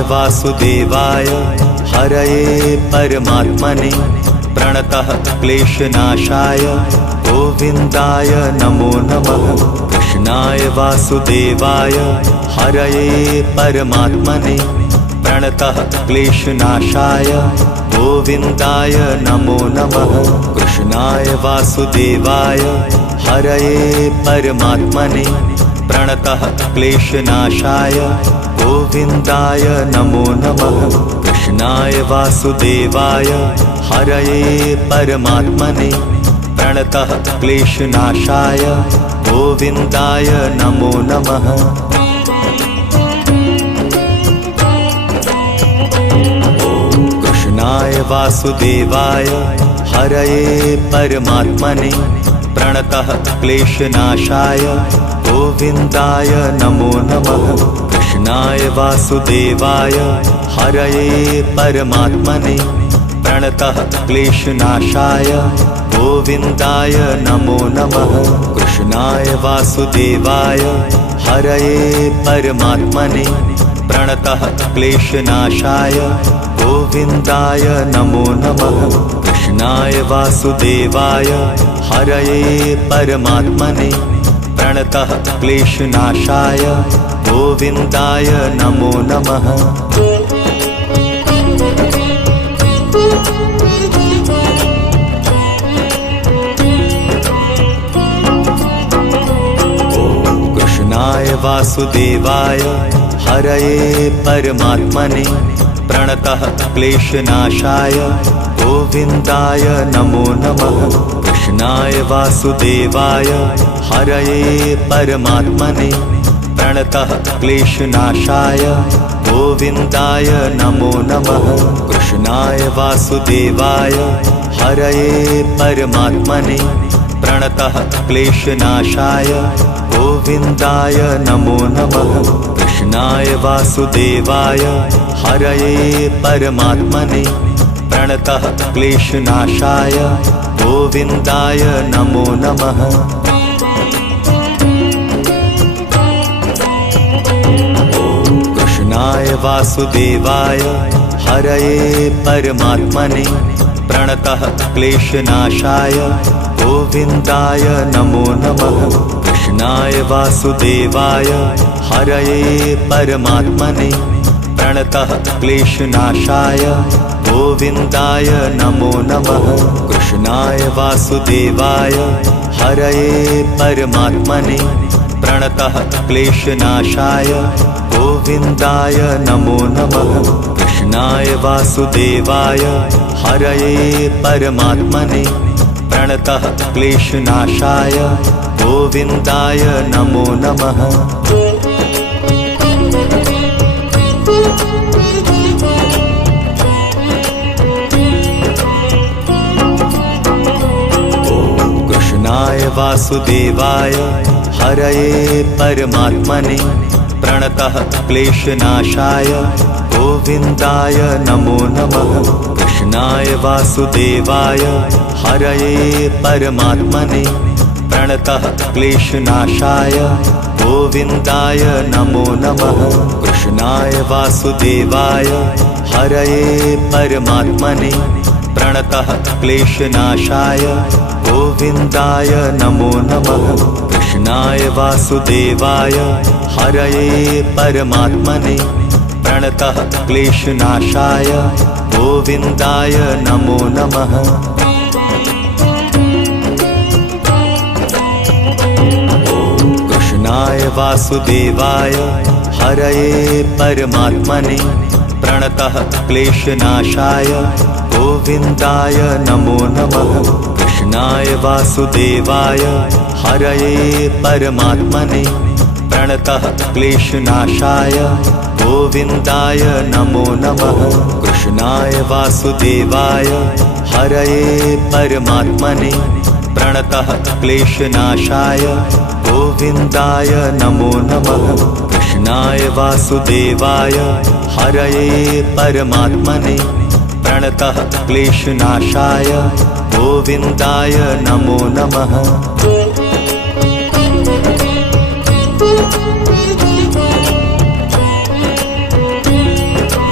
वासुदेवाय हरये परमात्मने प्रणतः क्लेशनाशाय गोविन्दाय नमो नमः। कृष्णाय वासुदेवाय हरये परमात्मने प्रणतः क्लेशनाशाय गोविन्दाय नमो नमः। कृष्णाय वासुदेवाय हरये परमात्मने प्रणतः क्लेशनाशाय गोविन्दाय नमो नमः। कृष्णाय वासुदेवाय हरये परमात्मने प्रणतः क्लेशनाशाय गोविन्दाय नमो नमः। कृष्णाय वासुदेवाय हरये परमात्मने प्रणतः क्लेशनाशाय गोविन्दाय नमो नमः। कृष्णाय वासुदेवाय हरये परमात्मने प्रणतः क्लेशनाशाय गोविन्दाय नमो नमः। कृष्णाय वासुदेवाय हरये परमात्मने प्रणतः क्लेशनाशाय गोविन्दाय नमो नमः। कृष्णाय वासुदेवाय हरये परमात्मने प्रणतः क्लेशनाशाय गोविन्दाय नमो नमः। कृष्णाय वासुदेवाय हरये परमात्मने प्रणतः क्लेशनाशाय गोविन्दाय नमो नमः। कृष्णाय वासुदेवाय हरये परमात्मने प्रणतः क्लेशनाशाय गोविन्दाय नमो नमः। कृष्णाय वासुदेवाय हरये परमात्मने प्रणतः क्लेशनाशाय गोविन्दाय नमो नमः। कृष्णाय वासुदेवाय हरये परमात्मने प्रणतः क्लेशनाशाय गोविन्दाय नमो नमः। कृष्णाय वासुदेवाय हरये परमात्मने प्रणतः क्लेशनाशाय गोविन्दाय नमो नमः। कृष्णाय वासुदेवाय हरये परमात्मने प्रणतः क्लेशनाशाय गोविन्दाय नमो नमः। कृष्णाय वासुदेवाय हरये परमात्मने प्रणतः क्लेशनाशाय गोविन्दाय नमो नमः। कृष्णाय वासुदेवाय हरये परमात्मने प्रणतः क्लेशनाशाय गोविन्दाय नमो नमः। कृष्णाय वासुदेवाय हरये परमात्मने प्रणतः क्लेशनाशाय गोविन्दाय नमो नमः। कृष्णाय वासुदेवाय हरये परमात्मने प्रणतः क्लेशनाशाय गोविन्दाय नमो नमः। कृष्णाय वासुदेवाय हरये परमात्मने प्रणतः क्लेशनाशाय गोविन्दाय नमो नमः। कृष्णाय वासुदेवाय हरये परमात्मने प्रणतः क्लेशनाशाय गोविन्दाय नमो नमः। कृष्णाय वासुदेवाय हरये परमात्मने प्रणतः क्लेशनाशाय गोविन्दाय नमो नमः। कृष्णाय वासुदेवाय हरये परमात्मने प्रणतः क्लेशनाशाय गोविन्दाय नमो नमः। कृष्णाय वासुदेवाय हरये परमात्मने प्रणतः क्लेशनाशाय गोविन्दाय नमो नमः। कृष्णाय वासुदेवाय हरये परमात्मने प्रणतः क्लेशनाशाय गोविन्दाय नमो नमः।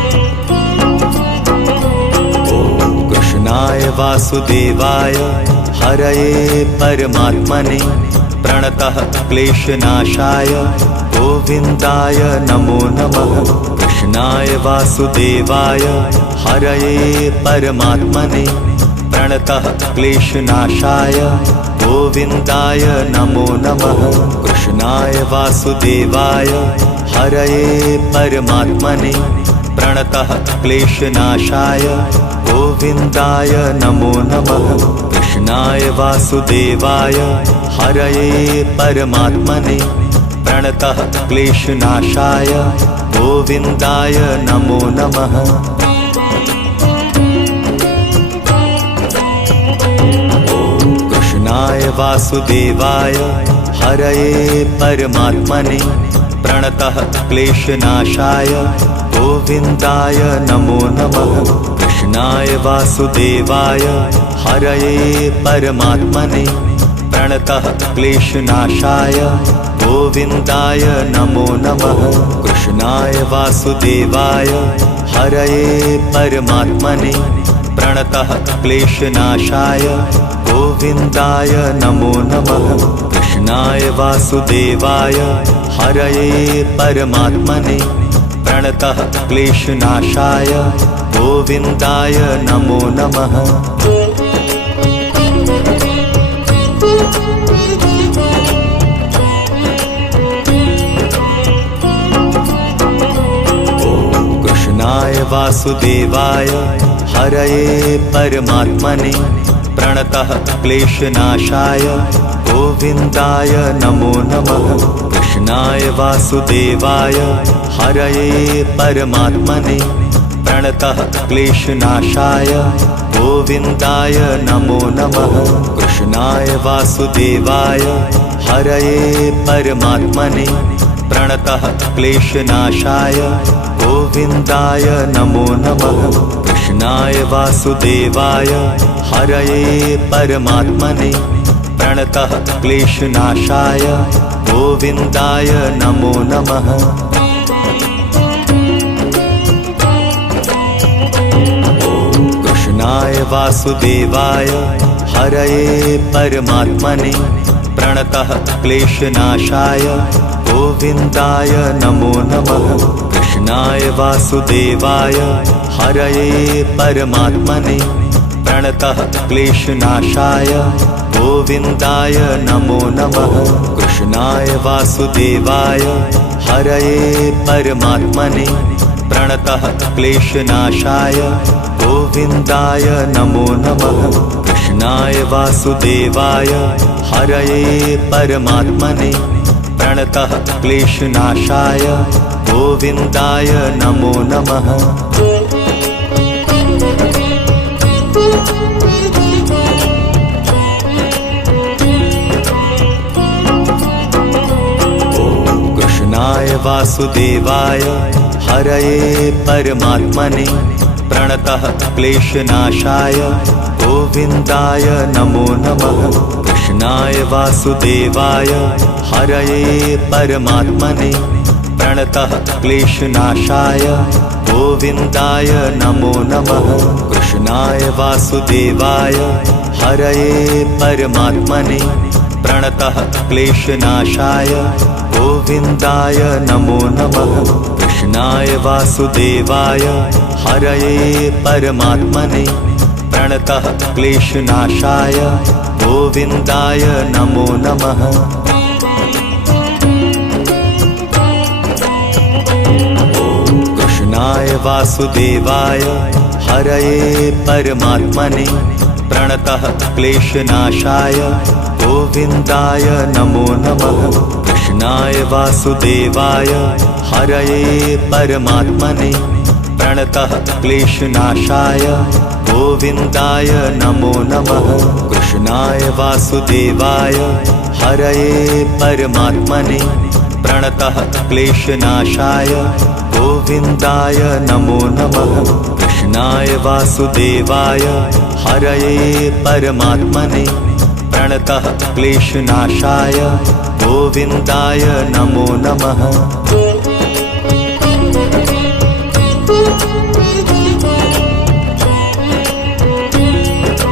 वासुदेवाय हरये परमात्मने प्रणतः क्लेशनाशाय गोविन्दाय नमो नमः। कृष्णाय वासुदेवाय हरये परमात्मने प्रणतः क्लेशनाशाय गोविन्दाय नमो नमः। कृष्णाय वासुदेवाय हरये परमात्मने प्रणतः क्लेशनाशाय गोविन्दाय नमो नमः। कृष्णाय वासुदेवाय हरये परमात्मने प्रणतः क्लेशनाशाय गोविन्दाय नमो नमः। कृष्णाय वासुदेवाय हरये परमात्मने प्रणतः क्लेशनाशाय गोविन्दाय नमो नमः। कृष्णाय वासुदेवाय हरये परमात्मने प्रणतः क्लेशनाशाय गोविन्दाय नमो नमः। कृष्णाय वासुदेवाय हरये परमात्मने प्रणतः क्लेशनाशाय गोविन्दाय नमो नमः। कृष्णाय वासुदेवाय हरये परमात्मने प्रणतः क्लेशनाशाय गोविन्दाय नमो नमः। कृष्णाय वासुदेवाय हरये परमात्मने प्रणतः क्लेशनाशाय गोविन्दाय नमो नमः। कृष्णाय वासुदेवाय हरये परमात्मने प्रणतः क्लेशनाशाय गोविन्दाय नमो नमः। कृष्णाय वासुदेवाय हरये परमात्मने प्रणतः क्लेशनाशाय गोविन्दाय नमो नमः। कृष्णाय वासुदेवाय हरये परमात्मने प्रणतः क्लेशनाशाय गोविन्दाय नमो नमः। कृष्णाय वासुदेवाय हरये परमात्मने प्रणतः क्लेशनाशाय गोविन्दाय नमो नमः। कृष्णाय वासुदेवाय हरये परमात्मने प्रणतः क्लेशनाशाय गोविन्दाय नमो नमः। कृष्णाय वासुदेवाय हरये परमात्मने प्रणतः क्लेशनाशाय गोविन्दाय नमो नमः। कृष्णाय वासुदेवाय हरये परमात्मने प्रणतः क्लेशनाशाय गोविन्दाय नमो नमः। कृष्णाय वासुदेवाय हरये परमात्मने प्रणतः क्लेशनाशाय गोविन्दाय नमो नमः। कृष्णाय वासुदेवाय हरये परमात्मने प्रणतः क्लेशनाशाय गोविन्दाय नमो नमः। कृष्णाय वासुदेवाय हरये परमात्मने प्रणतः क्लेशनाशाय गोविन्दाय नमो नमः। कृष्णाय वासुदेवाय हरये परमात्मने प्रणतः क्लेशनाशाय गोविन्दाय नमो नमः। कृष्णाय वासुदेवाय हरये परमात्मने प्रणतः क्लेशनाशाय गोविन्दाय नमो नमः। कृष्णाय वासुदेवाय हरये परमात्मने प्रणतः क्लेशनाशाय गोविन्दाय नमो नमः। कृष्णाय वासुदेवाय हरये परमात्मने प्रणतः क्लेशनाशाय गोविन्दाय नमो नमः। कृष्णाय वासुदेवाय हरये परमात्मने प्रणतः क्लेशनाशाय गोविन्दाय नमो नमः।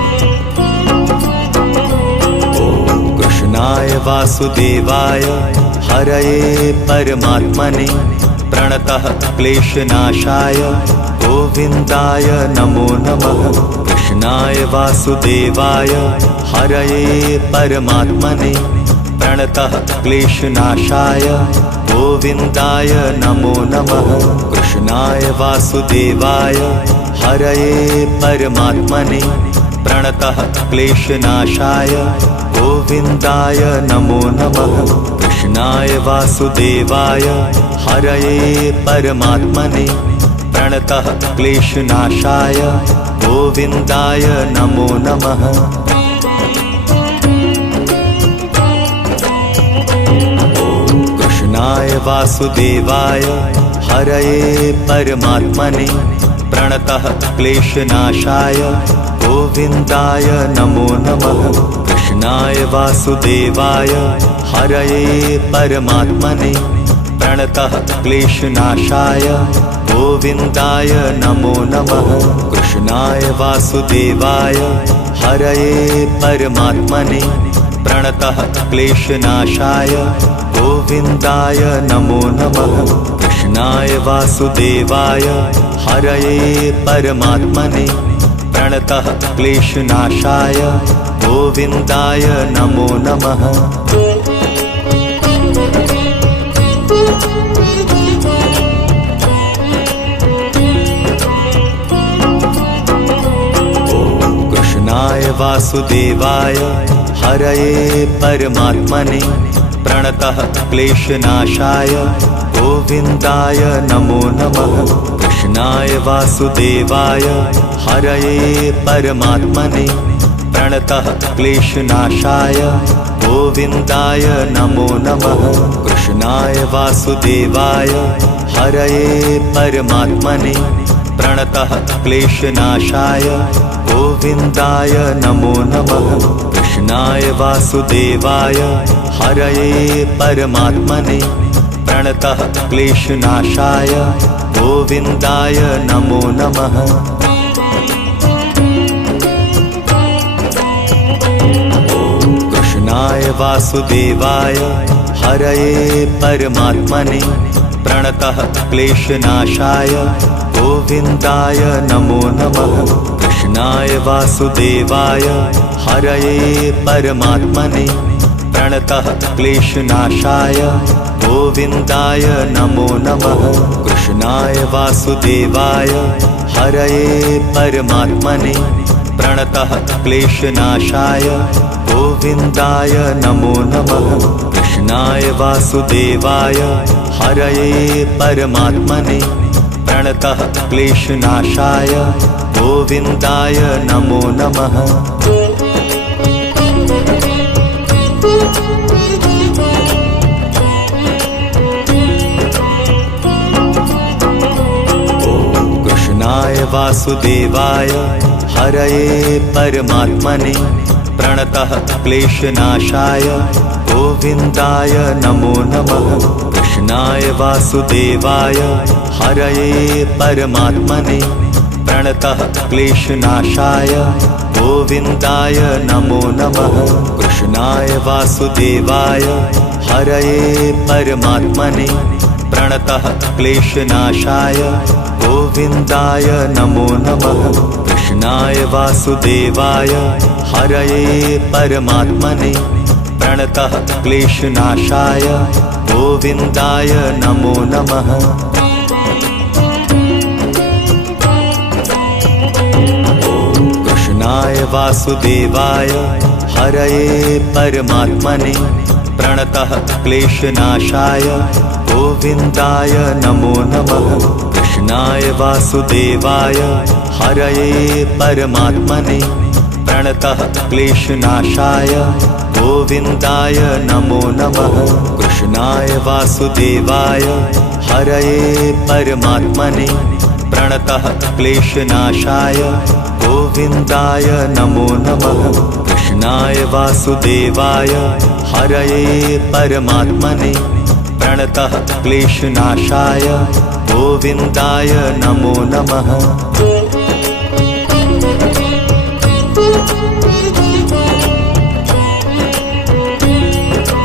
वासुदेवाय हरये परमात्मने प्रणतः क्लेशनाशाय गोविन्दाय नमो नमः। कृष्णाय वासुदेवाय हरये परमात्मने प्रणतः क्लेशनाशाय गोविन्दाय नमो नमः। कृष्णाय वासुदेवाय हरये परमात्मने प्रणतः क्लेशनाशाय गोविन्दाय नमो नमः। कृष्णाय वासुदेवाय हरये परमात्मने प्रणतः क्लेशनाशाय गोविन्दाय नमो नमः। कृष्णाय वासुदेवाय हरये परमात्मने प्रणतः क्लेशनाशाय गोविन्दाय नमो नमः। कृष्णाय वासुदेवाय हरये परमात्मने प्रणतः क्लेशनाशाय गोविन्दाय नमो नमः। कृष्णाय वासुदेवाय हरये परमात्मने प्रणतः क्लेशनाशाय गोविन्दाय नमो नमः। कृष्णाय वासुदेवाय हरये परमात्मने प्रणतः क्लेशनाशाय गोविन्दाय नमो नमः। कृष्णाय वासुदेवाय हरये परमात्मने प्रणतः क्लेशनाशाय गोविन्दाय नमो नमः। कृष्णाय वासुदेवाय हरये परमात्मने प्रणतः क्लेशनाशाय गोविन्दाय नमो नमः। कृष्णाय वासुदेवाय हरये परमात्मने प्रणतः क्लेशनाशाय गोविन्दाय नमो नमः। कृष्णाय वासुदेवाय हरये परमात्मने प्रणतः क्लेशनाशाय गोविन्दाय नमो नमः। कृष्णाय वासुदेवाय हरये परमात्मने प्रणतः क्लेशनाशाय गोविन्दाय नमो नमः। कृष्णाय वासुदेवाय हरये परमात्मने प्रणतः क्लेशनाशाय गोविन्दाय नमो नमः। कृष्णाय वासुदेवाय हरये परमात्मने प्रणतः क्लेशनाशाय गोविन्दाय नमो नमः। कृष्णाय वासुदेवाय हरये परमात्मने प्रणतः क्लेशनाशाय गोविन्दाय नमो नमः। कृष्णाय वासुदेवाय हरये परमात्मने प्रणतः क्लेशनाशाय गोविन्दाय नमो नमः। कृष्णाय वासुदेवाय हरये परमात्मने प्रणतः क्लेशनाशाय गोविन्दाय नमो नमः। कृष्णाय वासुदेवाय हरये परमात्मने प्रणतः क्लेशनाशाय गोविन्दाय नमो नमः। कृष्णाय वासुदेवाय हरये परमात्मने प्रणतः क्लेशनाशाय गोविन्दाय नमो नमः। कृष्णाय वासुदेवाय हरये परमात्मने प्रणतः क्लेशनाशाय गोविन्दाय नमो नमः। कृष्णाय वासुदेवाय हरये परमात्मने प्रणतः क्लेशनाशाय गोविन्दाय नमो नमः। कृष्णाय वासुदेवाय हरये परमात्मने प्रणतः क्लेशनाशाय गोविन्दाय नमो नमः। कृष्णाय वासुदेवाय हरये परमात्मने प्रणतः क्लेशनाशाय गोविन्दाय नमो नमः।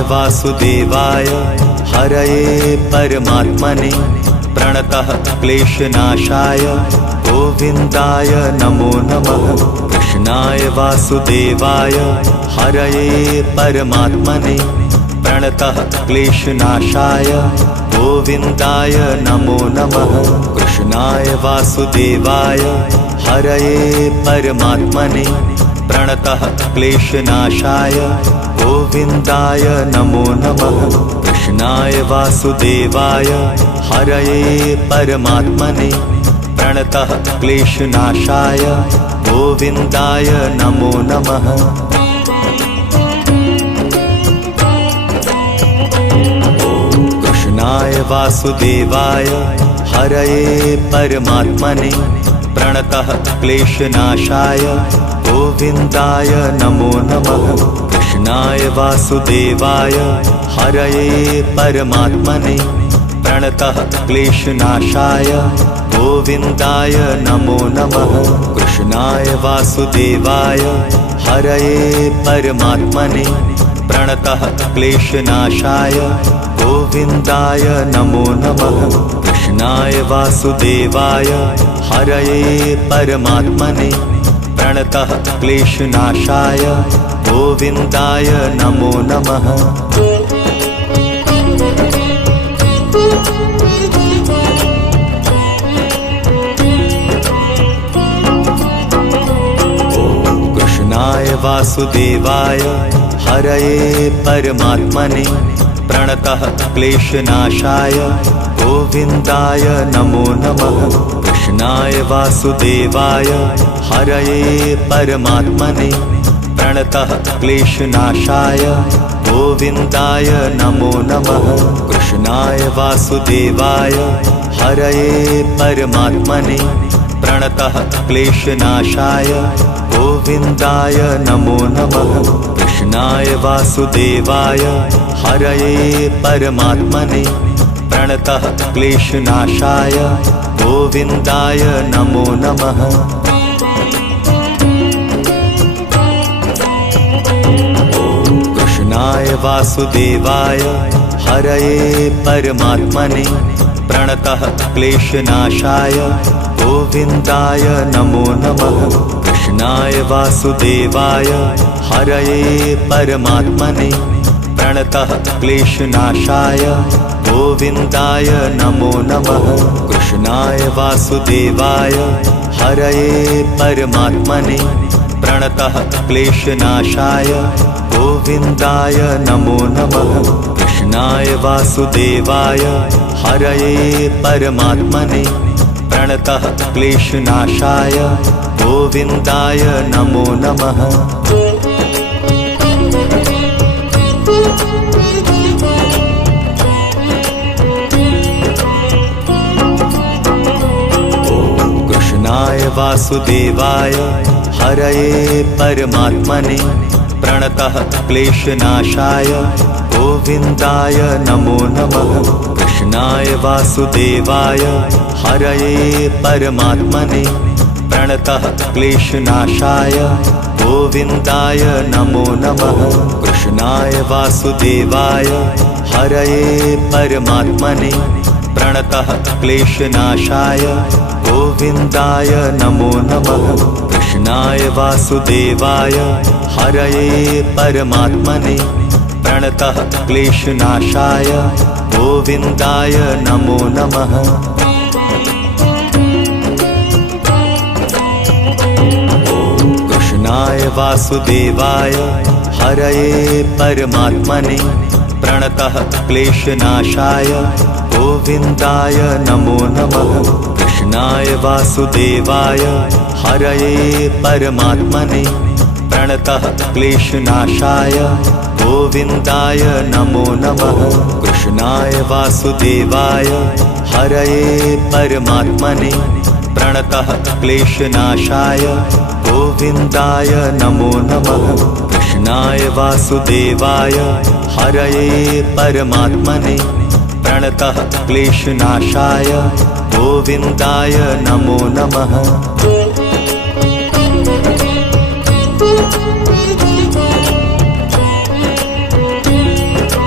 वासुदेवाय हरये परमात्मने प्रणतः क्लेशनाशाय गोविन्दाय नमो नमः। कृष्णाय वासुदेवाय हरये परमात्मने प्रणतः क्लेशनाशाय गोविन्दाय नमो नमः। कृष्णाय वासुदेवाय हरये परमात्मने प्रणतः क्लेशनाशाय गोविन्दाय नमो नमः। कृष्णाय वासुदेवाय हरये परमात्मने प्रणतः क्लेशनाशाय गोविन्दाय नमो नमः। कृष्णाय वासुदेवाय हरये परमात्मने प्रणतः क्लेशनाशाय गोविन्दाय नमो नमः। कृष्णाय वासुदेवाय हरये परमात्मने प्रणतः क्लेशनाशाय गोविन्दाय नमो नमः। कृष्णाय वासुदेवाय हरये परमात्मने प्रणतः क्लेशनाशाय गोविन्दाय नमो नमः। कृष्णाय वासुदेवाय हरये परमात्मने प्रणतः क्लेशनाशाय गोविन्दाय नमो नमः। कृष्णाय वासुदेवाय हरये परमात्मने प्रणतः क्लेशनाशाय गोविन्दाय नमो नमः। कृष्णाय वासुदेवाय हरये परमात्मने प्रणतः क्लेशनाशाय गोविन्दाय नमो नमः। कृष्णाय वासुदेवाय हरये परमात्मने प्रणतः क्लेशनाशाय गोविन्दाय नमो नमः। कृष्णाय वासुदेवाय हरये परमात्मने प्रणतः क्लेशनाशाय गोविन्दाय नमो नमः। कृष्णाय वासुदेवाय हरये परमात्मने प्रणतः क्लेशनाशाय गोविन्दाय नमो नमः। कृष्णाय वासुदेवाय हरये परमात्मने प्रणतः क्लेशनाशाय गोविन्दाय नमो नमः। कृष्णाय वासुदेवाय हरये परमात्मने प्रणतः क्लेशनाशाय गोविन्दाय नमो नमः। कृष्णाय वासुदेवाय हरये परमात्मने प्रणतः क्लेशनाशाय गोविन्दाय नमो नमः। कृष्णाय वासुदेवाय हरये परमात्मने प्रणतः क्लेशनाशाय गोविन्दाय नमो नमः। कृष्णाय वासुदेवाय हरये परमात्मने प्रणतः क्लेशनाशाय गोविन्दाय नमो नमः। कृष्णाय वासुदेवाय हरये परमात्मने प्रणतः क्लेशनाशाय गोविन्दाय नमो नमः। कृष्णाय वासुदेवाय हरये परमात्मने प्रणतः क्लेशनाशाय गोविन्दाय नमो नमः। कृष्णाय वासुदेवाय हरये परमात्मने प्रणतः क्लेशनाशाय गोविन्दाय नमो नमः। कृष्णाय वासुदेवाय हरये परमात्मने प्रणतः क्लेशनाशाय गोविन्दाय नमो नमः। कृष्णाय वासुदेवाय हरये परमात्मने प्रणतः क्लेशनाशाय गोविन्दाय नमो नमः। कृष्णाय वासुदेवाय हरये परमात्मने प्रणतः क्लेशनाशाय गोविन्दाय नमो नमः।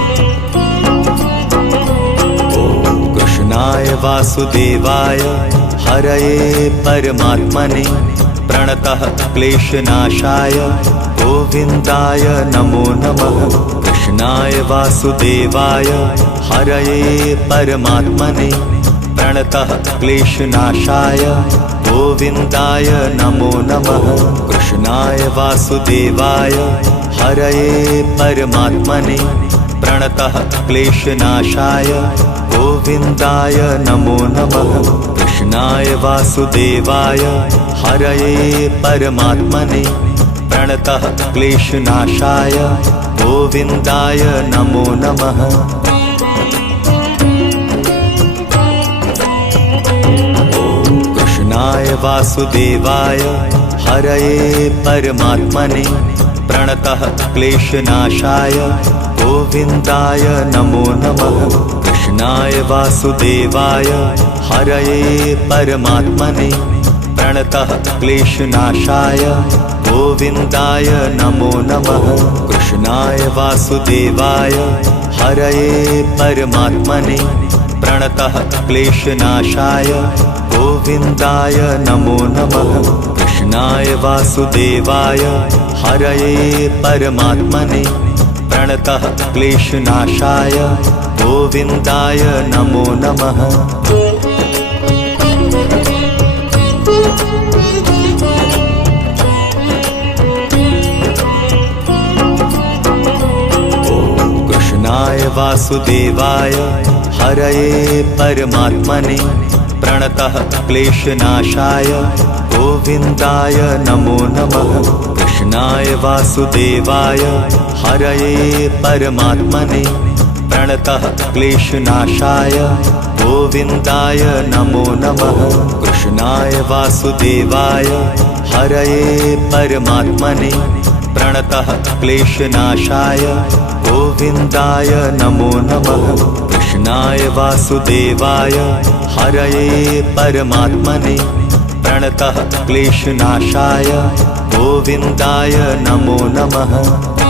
वासुदेवाय हरये परमात्मने प्रणतः क्लेशनाशाय गोविन्दाय नमो नमः। कृष्णाय वासुदेवाय हरये परमात्मने प्रणतः क्लेशनाशाय गोविन्दाय नमो नमः। कृष्णाय वासुदेवाय हरये परमात्मने प्रणतः क्लेशनाशाय गोविन्दाय नमो नमः। कृष्णाय वासुदेवाय हरये परमात्मने प्रणतः क्लेशनाशाय गोविन्दाय नमो नमः। कृष्णाय वासुदेवाय हरये परमात्मने प्रणतः क्लेशनाशाय गोविन्दाय नमो नमः। कृष्णाय वासुदेवाय हरये परमात्मने प्रणतः क्लेशनाशाय गोविन्दाय नमो नमः। कृष्णाय वासुदेवाय हरये परमात्मने प्रणतः क्लेशनाशाय गोविन्दाय नमो नमः। कृष्णाय वासुदेवाय हरये परमात्मने प्रणतः क्लेशनाशाय गोविन्दाय नमो नमः। कृष्णाय वासुदेवाय हरये परमात्मने प्रणतः क्लेशनाशाय गोविन्दाय नमो नमः। कृष्णाय वासुदेवाय हरये परमात्मने प्रणतः क्लेशनाशाय गोविन्दाय नमो नमः। कृष्णाय वासुदेवाय हरये परमात्मने प्रणतः क्लेशनाशाय गोविन्दाय नमो नमः। कृष्णाय वासुदेवाय हरये परमात्मने प्रणतः क्लेशनाशाय गोविन्दाय नमो नमः।